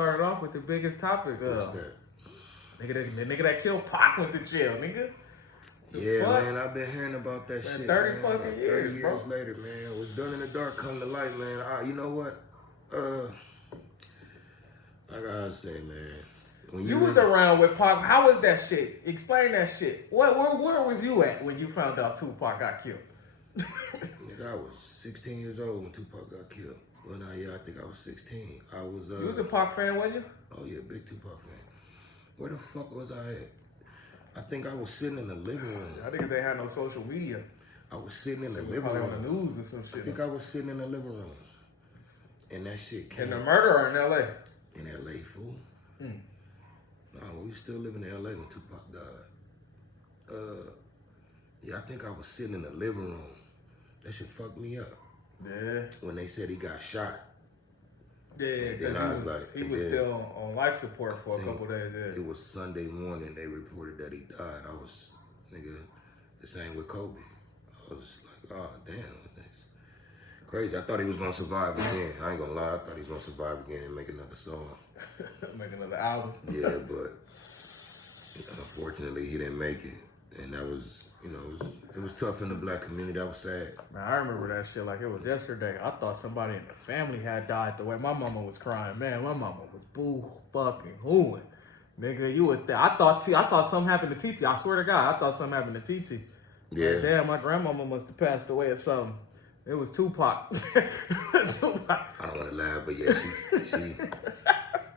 started off with the biggest topic. What's that? The nigga that killed Pac went to jail, nigga. Yeah, man, I've been hearing about that shit. 30 man. fucking years, 30 years later, man. It was done in the dark, come to light, man. You know what? I gotta say, man. When you was around with Pac. How was that shit? Explain that shit. Where was you at when you found out Tupac got killed? Nigga, I was 16 years old when Tupac got killed. Well, now, yeah, I think I was 16. I was. You was a Pac fan, wasn't you? Oh yeah, big Tupac fan. Where the fuck was I at? I think I was sitting in the living room. I think they had no social media. I was sitting in the living room. On the news or some shit. I think I was sitting in the living room. And that shit came. In the murder or in L.A.? In L.A., fool. No, we was still living in L.A. when Tupac died. Yeah, I think I was sitting in the living room. That shit fucked me up. Yeah. When they said he got shot. Yeah, because he was still on life support for a couple days. Yeah. It was Sunday morning they reported that he died. I was, nigga, the same with Kobe. I was like, oh, damn. That's crazy. I thought he was going to survive again. I ain't going to lie. I thought he was going to survive again and make another song. Make another album. Yeah, but unfortunately he didn't make it. And that was, you know, it was tough in the black community. That was sad. Man, I remember that shit like it was yesterday. I thought somebody in the family had died the way my mama was crying. Man, my mama was boo-fucking-hooing. Nigga, you would I saw something happen to TT. I swear to God, I thought something happened to TT. Yeah. Like, damn, my grandmama must have passed away or something. It was Tupac. Tupac. I don't want to laugh, but yeah,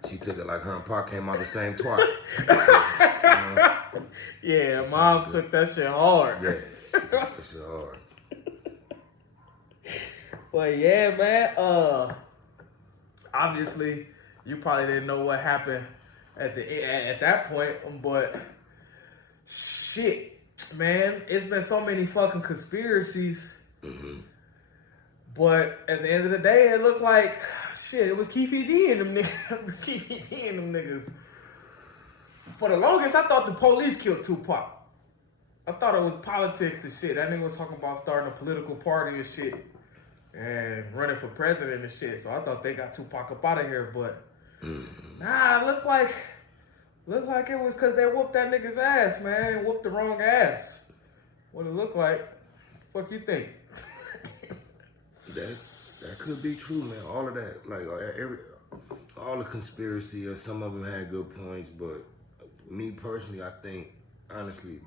she took it like her and Pac came out the same twat. You know? Yeah, moms took that shit hard. Yeah, she took that shit hard. Well, yeah, man. Obviously, you probably didn't know what happened at that point, but shit, man, it's been so many fucking conspiracies. Mm-hmm. But at the end of the day, it looked like shit. It was KEEFE D and them niggas. KEEFE D and them niggas. For the longest, I thought the police killed Tupac. I thought it was politics and shit. That nigga was talking about starting a political party and shit and running for president and shit. So I thought they got Tupac up out of here. But nah, it looked like it was because they whooped that nigga's ass, man. Whooped the wrong ass. What it looked like. What you think? That could be true, man. All of that, like all the conspiracy, or some of them had good points, but me personally, I think honestly,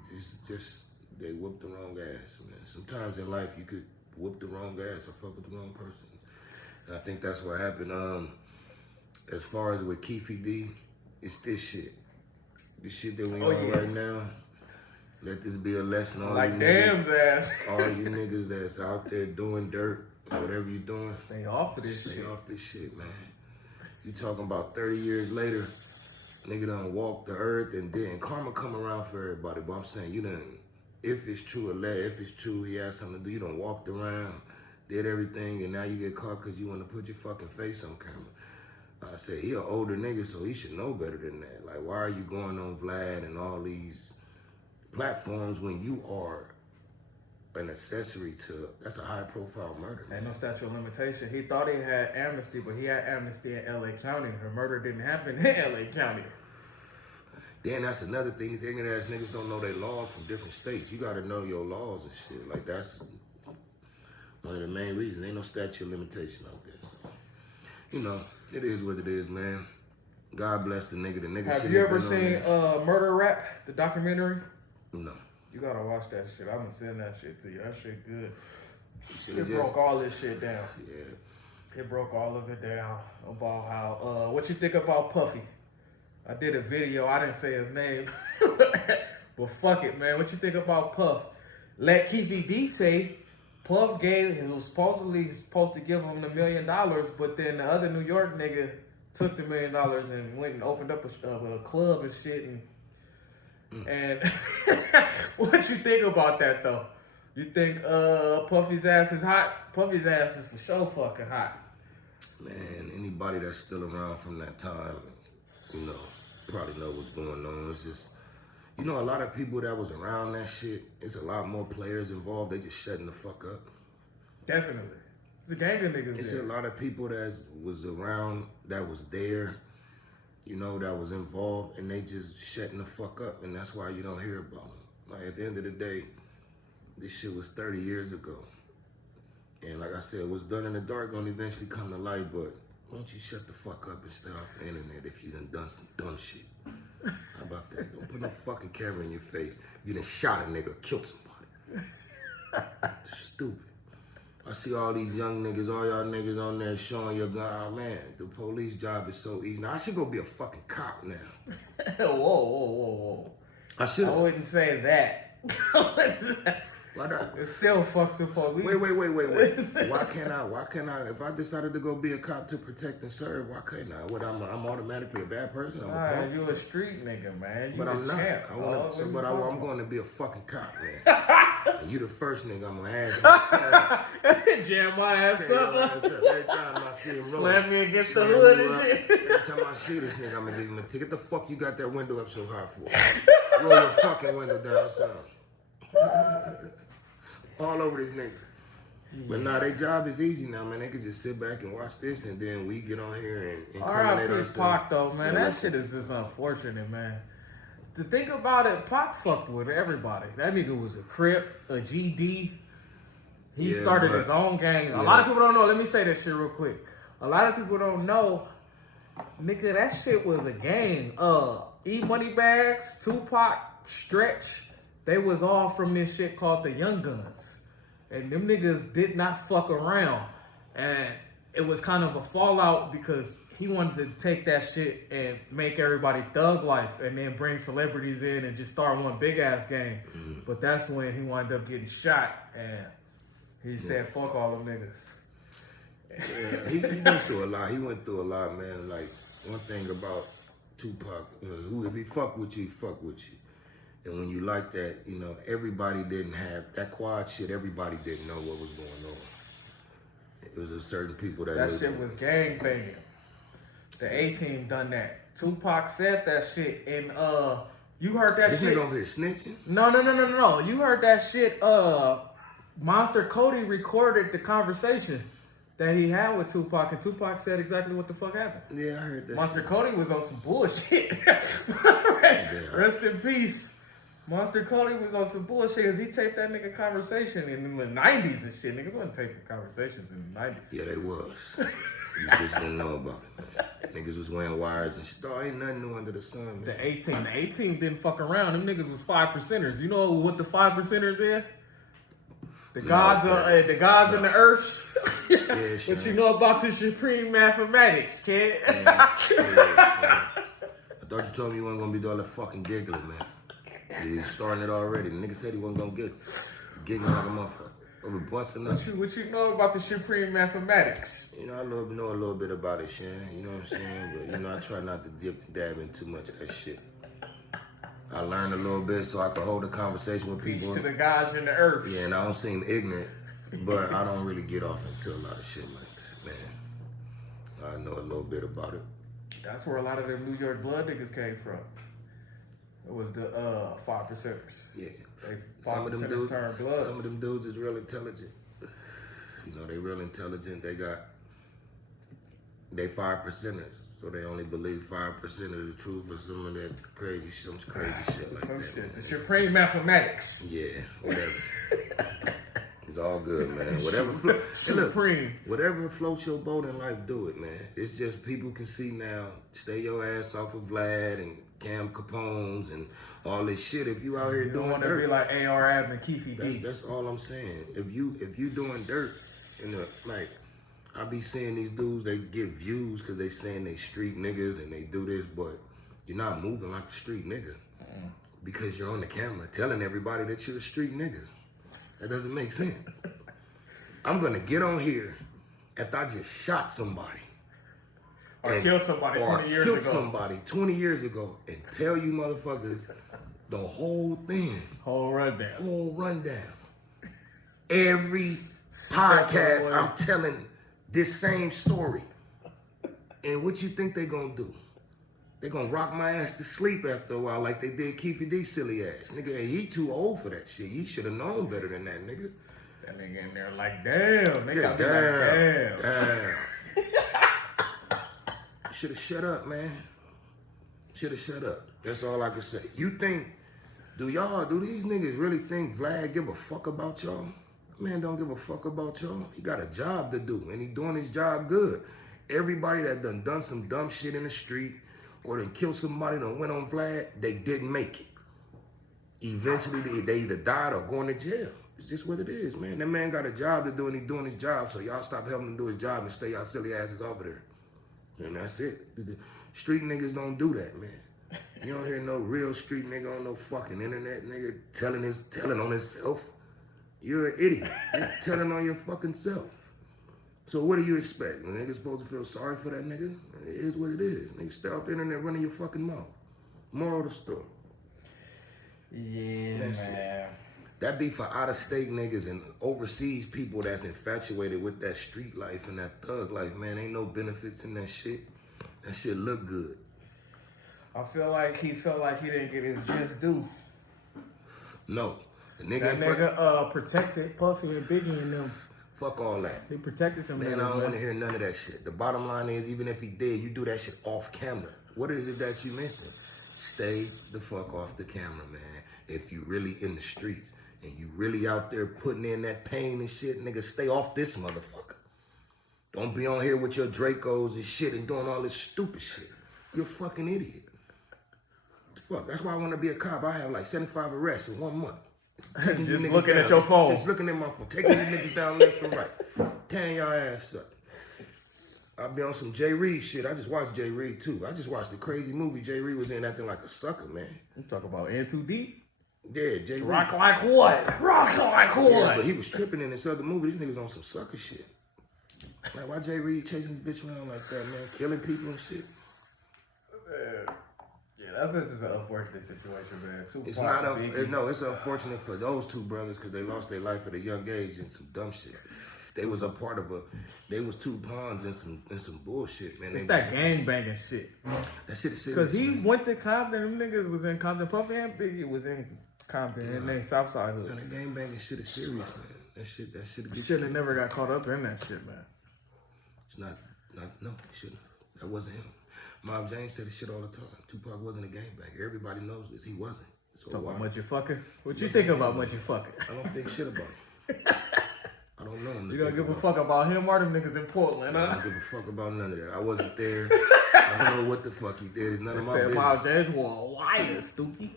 just they whooped the wrong ass, man. Sometimes in life you could whoop the wrong ass or fuck with the wrong person. And I think that's what happened. As far as with KEEFE D, it's this shit. This shit that we on right now. Let this be a lesson on all you niggas. Ass. All you niggas that's out there doing dirt, whatever you're doing. Stay off of this shit. Stay off this shit, man. You talking about 30 years later, nigga done walked the earth and then karma come around for everybody. But I'm saying you done, if it's true if it's true he has something to do, you done walked around, did everything, and now you get caught because you want to put your fucking face on camera. I said, he an older nigga, so he should know better than that. Like, why are you going on Vlad and all these platforms when you are an accessory to, that's a high profile murder, man. Ain't no statute of limitation. He thought he had amnesty, but he had amnesty in LA County. Her murder didn't happen in LA County. Then that's another thing, these ignorant ass niggas don't know their laws from different states. You gotta know your laws and shit. Like, that's one of the main reasons. Ain't no statute of limitation out there. So, you know, it is what it is, man. God bless the nigga. The nigga. Have you ever seen Murder Rap, the documentary? No. You gotta watch that shit. I'm gonna send that shit to you. That shit good. It broke all this shit down. Yeah. It broke all of it down about how, what you think about Puffy? I did a video, I didn't say his name. But fuck it, man. What you think about Puff? Let KEEFE D say Puff he was supposed to give him $1 million, but then the other New York nigga took the $1 million and went and opened up a club and shit. And what you think about that though? You think Puffy's ass is hot? Puffy's ass is for sure fucking hot. Man, anybody that's still around from that time, you know, probably know what's going on. It's just, you know, a lot of people that was around that shit, it's a lot more players involved. They just shutting the fuck up. Definitely. It's a gang of niggas It's there. a lot of people that was around, that was there, you know, that was involved, and they just shutting the fuck up, and that's why you don't hear about them. Like, at the end of the day, this shit was 30 years ago. And like I said, what's done in the dark gonna eventually come to light, but why don't you shut the fuck up and stay off the internet if you done some dumb shit? How about that? Don't put no fucking camera in your face. You done shot a nigga, killed somebody. Stupid. I see all these young niggas, all y'all niggas on there showing your gun. Oh, man, the police job is so easy. Now, I should go be a fucking cop now. Whoa. I should. I wouldn't say that. Why not? It's still fuck the police. Wait. Why can't I, if I decided to go be a cop to protect and serve, why couldn't I? What, I'm automatically a bad person? I'm a punk? You a street nigga, man. You but I'm not. Champ. I'm going to be a fucking cop, man. And you the first nigga I'm going to ask. Jam my ass up. Every time I see him rolling. Slam me against the hood and shit. Every time I see this nigga, I'm going to give him a ticket. Get the fuck you got that window up so high for? Roll your fucking window down, son. All over this nigga. But nah, their job is easy now, man. They can just sit back and watch this, and then we get on here and incriminate ourselves. Pac, though, man. That shit is just unfortunate, man. To think about it, Pac fucked with everybody. That nigga was a Crip, a GD. He started his own gang. A lot of people don't know. Let me say that shit real quick. A lot of people don't know, nigga, that shit was a gang. E-Money Bags, Tupac, Stretch, they was all from this shit called the Young Guns. And them niggas did not fuck around. And it was kind of a fallout because he wanted to take that shit and make everybody thug life and then bring celebrities in and just start one big ass gang. But that's when he wound up getting shot and he said, fuck all them niggas. Yeah, he went through a lot. He went through a lot, man. Like, one thing about Tupac, if he fuck with you, he fuck with you. And when you like that, you know, everybody didn't have that quad shit. Everybody didn't know what was going on. It was a certain people that shit was gang banging. The A-Team done that. Tupac said that shit, and you heard that shit. This nigga over here snitching? No. You heard that shit. Monster Cody recorded the conversation that he had with Tupac, and Tupac said exactly what the fuck happened. Yeah, I heard that. Monster Cody was on some bullshit. Rest in peace. Monster Cody was on some bullshit because he taped that nigga conversation in the 90s and shit. Niggas wasn't taping conversations in the 90s. Yeah, they was. You just didn't know about it, man. Niggas was wearing wires and shit. Oh, ain't nothing new under the sun, man. The A-Team didn't fuck around. Them niggas was 5%ers. You know what the 5%ers is? The gods in the earth. Yeah, what you know about your supreme mathematics, kid? I thought you told me you wasn't gonna be doing all that fucking giggling, man. He's starting it already. The nigga said he wasn't gonna get giggling like a motherfucker. Over busting up. What you know about the supreme mathematics? You know, I know a little bit about it, Shan. You know what I'm saying? But, you know, I try not to dip and dab in too much of that shit. I learned a little bit so I can hold a conversation with people. To the gods in the earth. Yeah, and I don't seem ignorant, but I don't really get off into a lot of shit like that, man. I know a little bit about it. That's where a lot of them New York blood niggas came from. It was the 5%ers. Yeah. Some of them dudes is real intelligent. You know, they real intelligent. They 5%ers. So they only believe 5% of the truth or some of that crazy shit like that. Shit. The supreme mathematics. Yeah, whatever. It's all good, man. Whatever whatever floats your boat in life, do it, man. It's just people can see now. Stay your ass off of Vlad and Cam Capone's and all this shit. If you out here doing want dirt, to be like ARM and KEEFE D. That's all I'm saying. If you doing dirt, like I be seeing these dudes, they get views because they saying they street niggas and they do this, but you're not moving like a street nigga because you're on the camera telling everybody that you're a street nigga. That doesn't make sense. I'm gonna get on here after I just shot somebody. Or killed somebody 20 years ago and tell you motherfuckers the whole thing. Whole rundown. Every podcast I'm telling this same story. And what you think they gonna do? They gonna rock my ass to sleep after a while like they did KEEFE D silly ass. Nigga, he too old for that shit. He should have known better than that, nigga. That nigga in there like, damn. They got me like, damn. Should have shut up, man. Should have shut up. That's all I can say. You think, do these niggas really think Vlad give a fuck about y'all? Man don't give a fuck about y'all. He got a job to do, and he doing his job good. Everybody that done some dumb shit in the street or done killed somebody, done went on Vlad, they didn't make it. Eventually, they either died or going to jail. It's just what it is, man. That man got a job to do, and he doing his job, so y'all stop helping him do his job and stay y'all silly asses over there. And that's it. The street niggas don't do that, man. You don't hear no real street nigga on no fucking internet nigga telling on himself. You're an idiot. You're telling on your fucking self. So what do you expect? The nigga supposed to feel sorry for that nigga? It is what it is. Nigga, stay off the internet running your fucking mouth. Moral of the story. Yeah, that's man. It. That be for out-of-state niggas and overseas people that's infatuated with that street life and that thug life, man. Ain't no benefits in that shit. That shit look good. I feel like he felt like he didn't get his just due. No. The nigga, protected Puffy and Biggie and them. Fuck all that. He protected them. Man, I don't want to hear none of that shit. The bottom line is, even if he did, you do that shit off camera. What is it that you missing? Stay the fuck off the camera, man. If you really in the streets and you really out there putting in that pain and shit, nigga, stay off this motherfucker. Don't be on here with your Dracos and shit and doing all this stupid shit. You're a fucking idiot. Fuck, that's why I want to be a cop. I have like 75 arrests in 1 month. Just looking at your phone. Just looking at my phone. Taking these niggas down left and right. Tearing y'all ass up. I'll be on some Jay Reed shit. I just watched Jay Reed too. I just watched the crazy movie Jay Reed was in, acting like a sucker, man. You talk about In Too Deep? Yeah, Jay Reed. Rock like what? Rock like what? Yeah, but he was tripping in this other movie. These niggas on some sucker shit. Like, why Jay Reed chasing this bitch around like that, man? Killing people and shit. Yeah, that's just an unfortunate situation, man. It's not it's unfortunate for those two brothers because they lost their life at a young age in some dumb shit. They was a part of they was two pawns in some bullshit, man. It's that gang banging shit. That shit is serious. Because he went to Compton, them niggas was in Compton. Puffy and Biggie was in Compton, and they Southside hood. Man, that gang banging shit is serious, man. That shit. He should have never got caught up in that shit, man. It's no, he shouldn't. That wasn't him. Mob James said this shit all the time. Tupac wasn't a gangbanger. Everybody knows this. He wasn't. So talk about much you fucking. What you think about much you fucking? I don't think shit about him. I don't know him. You don't give a fuck about him or them niggas in Portland, huh? I don't give a fuck about none of that. I wasn't there. I don't know what the fuck he did. It's none of my business. Mob James wore a wire, stupid.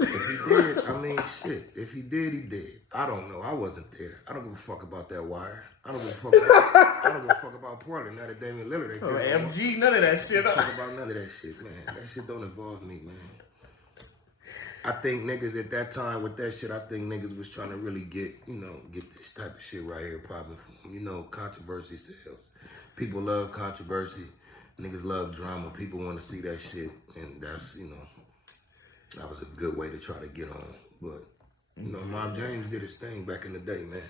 If he did, I mean, shit. If he did, he did. I don't know. I wasn't there. I don't give a fuck about that wire. I don't give a fuck about Portland. Now that Damian Lillard, MG, none of that shit. I don't fuck about none of that shit, man. That shit don't involve me, man. I think niggas at that time with that shit, I think niggas was trying to really get this type of shit right here popping for them. Controversy sells. People love controversy. Niggas love drama. People want to see that shit, and that's, that was a good way to try to get on. But, Mob James did his thing back in the day, man.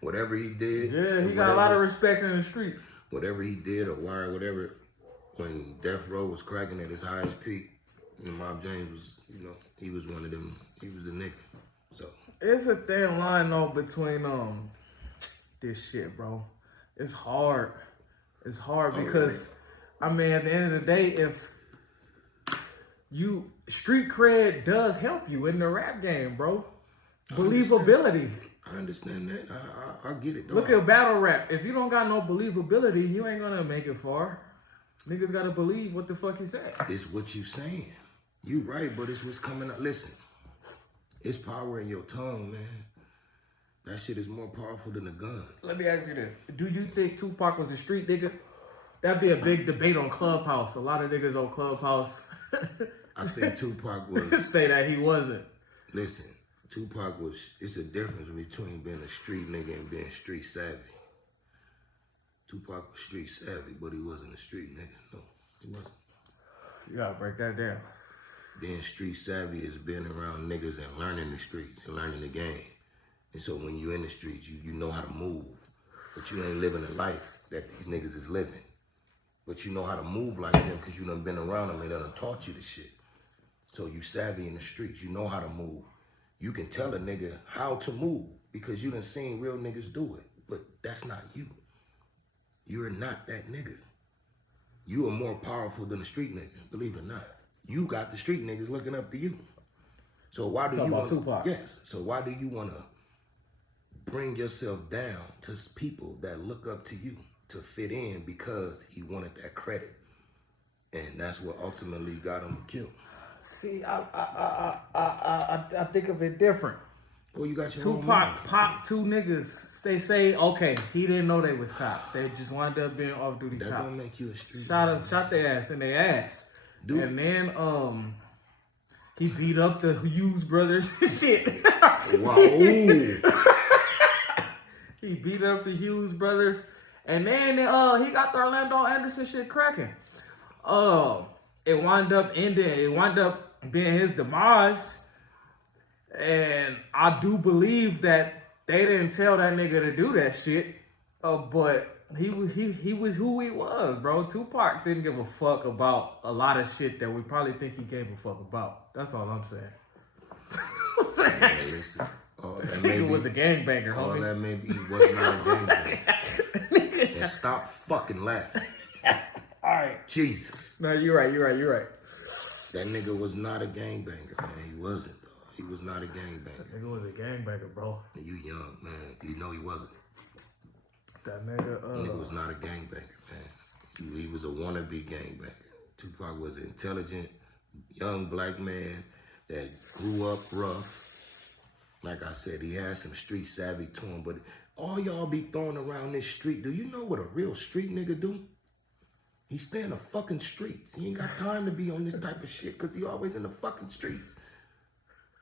Whatever he did. Yeah, he got a lot of respect in the streets. Whatever he did or whatever, when Death Row was cracking at his highest peak, Mob James was, he was one of them. He was the nigga. So. It's a thin line, though, between, this shit, bro. It's hard. It's hard because, I mean, at the end of the day, if street cred does help you in the rap game, bro. Believability. I understand that. I get it. Look at battle rap. If you don't got no believability, you ain't gonna make it far. Niggas gotta believe what the fuck he said. It's what you saying. You right, but it's what's coming up. Listen, it's power in your tongue, man. That shit is more powerful than a gun. Let me ask you this. Do you think Tupac was a street nigga? That'd be a big debate on Clubhouse. A lot of niggas on Clubhouse. I think Tupac was. Say that he wasn't. Listen. Tupac was, it's a difference between being a street nigga and being street savvy. Tupac was street savvy, but he wasn't a street nigga. No, he wasn't. You gotta break that down. Being street savvy is being around niggas and learning the streets and learning the game. And so when you in the streets, you know how to move, but you ain't living the life that these niggas is living. But you know how to move like them because you done been around them and they done taught you the shit. So you savvy in the streets, you know how to move. You can tell a nigga how to move because you done seen real niggas do it, but that's not you. You're not that nigga. You are more powerful than a street nigga, believe it or not. you got the street niggas looking up to you. So why do you about Tupac? Yes. So why do you want to bring yourself down to people that look up to you to fit in because he wanted that credit? And that's what ultimately got him killed. See, I think of it different. Well, you got your Tupac popped two niggas. They say, okay, he didn't know they was cops. They just wound up being off-duty cops. That don't make you a street Shot their ass in their ass. Dude. And then he beat up the Hughes brothers and shit. Wow. He beat up the Hughes brothers. And then he got the Orlando Anderson shit cracking. It wound up being his demise. And I do believe that they didn't tell that nigga to do that shit. But he was who he was, bro. Tupac didn't give a fuck about a lot of shit that we probably think he gave a fuck about. That's all I'm saying. Hey, listen. That maybe was a gangbanger, homie. All that maybe he was not a gangbanger. And stop fucking laughing. All right. Jesus. No, you're right. That nigga was not a gangbanger, man. He wasn't, though. He was not a gangbanger. That nigga was a gangbanger, bro. You young, man. You know he wasn't. That nigga was not a gangbanger, man. He was a wannabe gangbanger. Tupac was an intelligent, young black man that grew up rough. Like I said, he had some street savvy to him, but all y'all be throwing around this street. Do you know what a real street nigga do? He stay in the fucking streets. He ain't got time to be on this type of shit because he always in the fucking streets.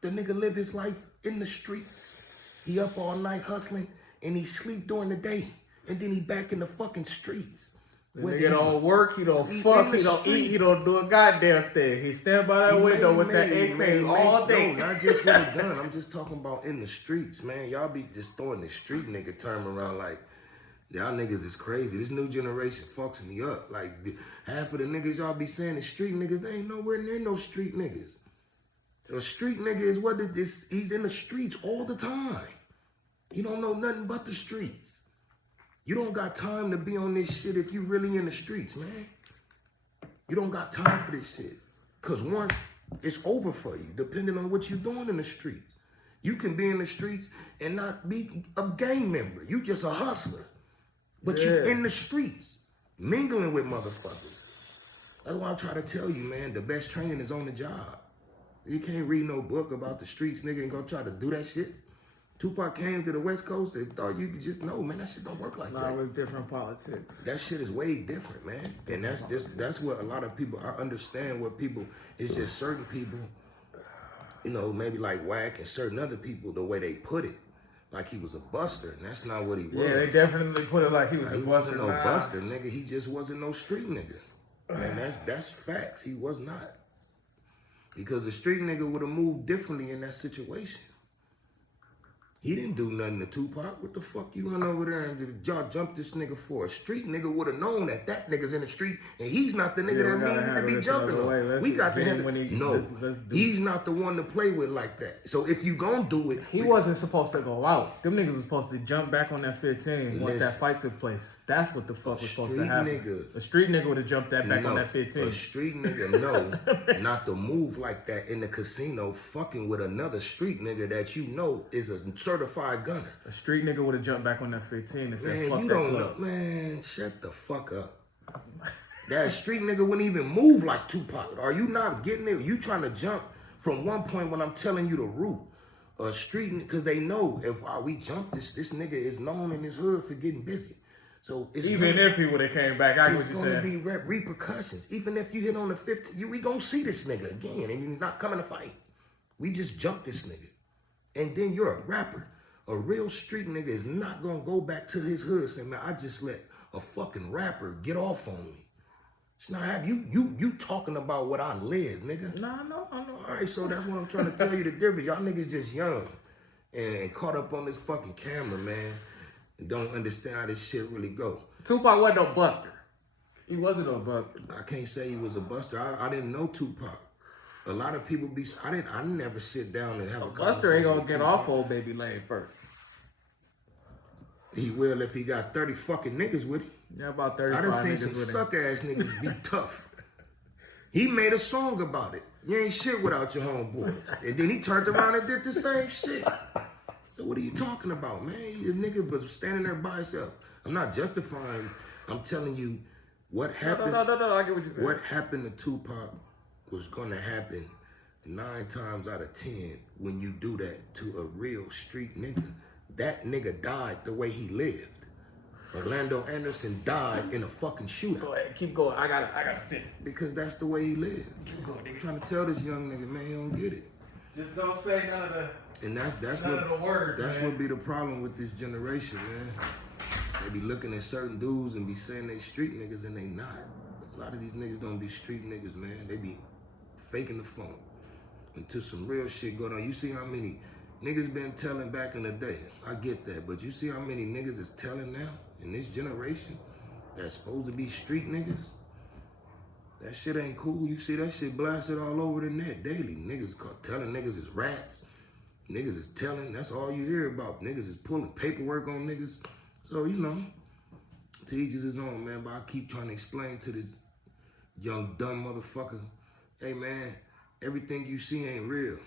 The nigga live his life in the streets. He up all night hustling and he sleep during the day. And then he back in the fucking streets. The nigga don't work, he don't fuck, he don't eat, he don't do a goddamn thing. He stand by that window with that AK all day. No, not just with a gun. I'm just talking about in the streets, man. Y'all be just throwing the street nigga term around like, y'all niggas is crazy. This new generation fucks me up. Like, half of the niggas y'all be saying is street niggas, they ain't nowhere near no street niggas. A street nigga is what it is. He's in the streets all the time. He don't know nothing but the streets. You don't got time to be on this shit if you really in the streets, man. You don't got time for this shit. Because one, it's over for you, depending on what you're doing in the streets. You can be in the streets and not be a gang member. You just a hustler. But you in the streets, mingling with motherfuckers. That's why I try to tell you, man, the best training is on the job. You can't read no book about the streets, nigga, and go try to do that shit. Tupac came to the West Coast and thought you could just know, man, that shit don't work like that. It was different politics. That shit is way different, man. And that's what a lot of people, I understand what people, it's just certain people, you know, maybe like Wack and certain other people, the way they put it. Like he was a buster, and that's not what he was. Yeah, they definitely put it like he was a buster. He wasn't no buster, nigga. He just wasn't no street nigga. And that's facts. He was not. Because the street nigga would have moved differently in that situation. He didn't do nothing to Tupac. What the fuck you run over there and y'all jump this nigga for? A street nigga would have known that that nigga's in the street and he's not the nigga that needed to be jumping on. We got to handle it. No, he's not the one to play with like that. So if you gonna do it. He wasn't supposed to go out. Them niggas was supposed to jump back on that 15 once that fight took place. That's what the fuck was supposed to happen. A street nigga would have jumped that back on that 15. A street nigga, no, not to move like that in the casino fucking with another street nigga that you know is a certified gunner. A street nigga would have jumped back on that 15 and said, man, fuck you that don't club. know. Man, shut the fuck up. That street nigga wouldn't even move like Tupac. Are you not getting it? You trying to jump from one point when I'm telling you the route. A street, because they know if we jump this nigga is known in his hood for getting busy. So it's even if he would have came back, I it's going to be repercussions. Even if you hit on the 15, we gonna see this nigga again, and he's not coming to fight. We just jumped this nigga, and then you're a rapper. A real street nigga is not gonna go back to his hood saying, man, I just let a fucking rapper get off on me. It's not happening. You talking about what I live, nigga. Nah, I know. All right, so that's what I'm trying to tell you the difference. Y'all niggas just young and caught up on this fucking camera, man, and don't understand how this shit really go. Tupac wasn't no buster. He wasn't no buster. I can't say he was a buster. I didn't know Tupac. A lot of people be. I never sit down and have a conversation. Buster ain't gonna get off old baby lane first. He will if he got 30 fucking niggas with him. Yeah, about 35 niggas with him. I done seen some suck ass niggas be tough. He made a song about it. You ain't shit without your homeboys. And then he turned around and did the same shit. So what are you talking about, man? The nigga was standing there by himself. I'm not justifying. I'm telling you what happened. No, I get what you're saying. What happened to Tupac was gonna happen 9 times out of 10 when you do that to a real street nigga. That nigga died the way he lived. Orlando Anderson died in a fucking shootout. Go ahead, keep going. I gotta finish. Because that's the way he lived. Keep going, nigga. I'm trying to tell this young nigga, man, he don't get it. Just don't say none of the. And that's none what of the words. that's man. what be the problem with this generation, man. They be looking at certain dudes and be saying they street niggas and they not. A lot of these niggas don't be street niggas, man. They be faking the phone until some real shit go down. You see how many niggas been telling back in the day. I get that, but you see how many niggas is telling now in this generation that's supposed to be street niggas? That shit ain't cool. You see that shit blasted all over the net daily. Niggas telling niggas is rats. Niggas is telling. That's all you hear about. Niggas is pulling paperwork on niggas. So, you know, to each is his own, man. But I keep trying to explain to this young, dumb motherfucker, hey, man, everything you see ain't real.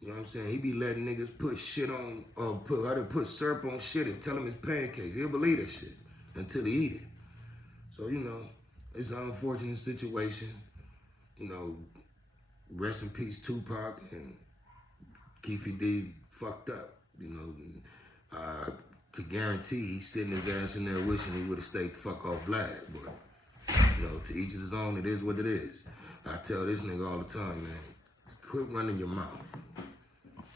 You know what I'm saying? He be letting niggas put shit on, put syrup on shit and tell him it's pancakes. He'll believe that shit until he eat it. So, you know, it's an unfortunate situation. You know, rest in peace, Tupac, and KEEFE D fucked up. You know, I could guarantee he's sitting his ass in there wishing he would have stayed the fuck off Vlad. But, you know, to each his own, it is what it is. I tell this nigga all the time, man, quit running your mouth.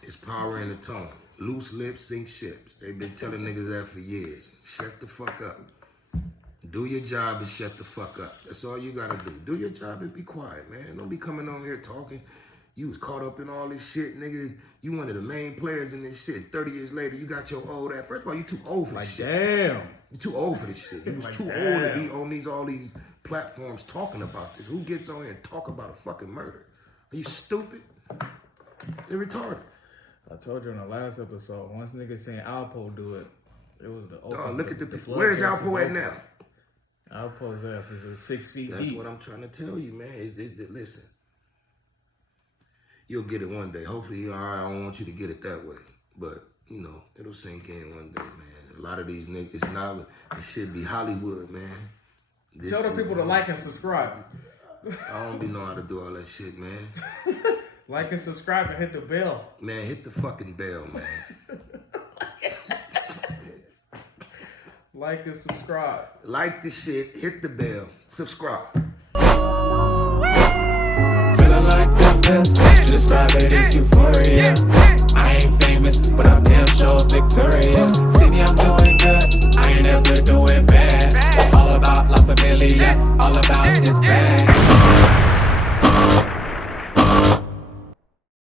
It's power in the tongue. Loose lips sink ships. They've been telling niggas that for years. Shut the fuck up. Do your job and shut the fuck up. That's all you gotta do. Do your job and be quiet, man. Don't be coming on here talking. You was caught up in all this shit, nigga. You one of the main players in this shit. 30 years later, you got your old ass. First of all, you too old for this shit. Damn. You too old for this shit. You was too old to be on all these platforms talking about this. Who gets on here and talk about a fucking murder? Are you stupid? They're retarded. I told you in the last episode, once niggas saying Alpo do it, it was the open. Look at the people. Where's Alpo at now? Alpo's ass is at 6 feet That's deep. what I'm trying to tell you, man. Listen, you'll get it one day. Hopefully, all right, I don't want you to get it that way. But, you know, it'll sink in one day, man. A lot of these niggas, now, it should be Hollywood, man. Tell the people to like and subscribe. I don't be know how to do all that shit, man. Like and subscribe and hit the bell. Man, hit the fucking bell, man. Like and subscribe. Like the shit, hit the bell, subscribe. Feeling like the best, describe it as euphoria.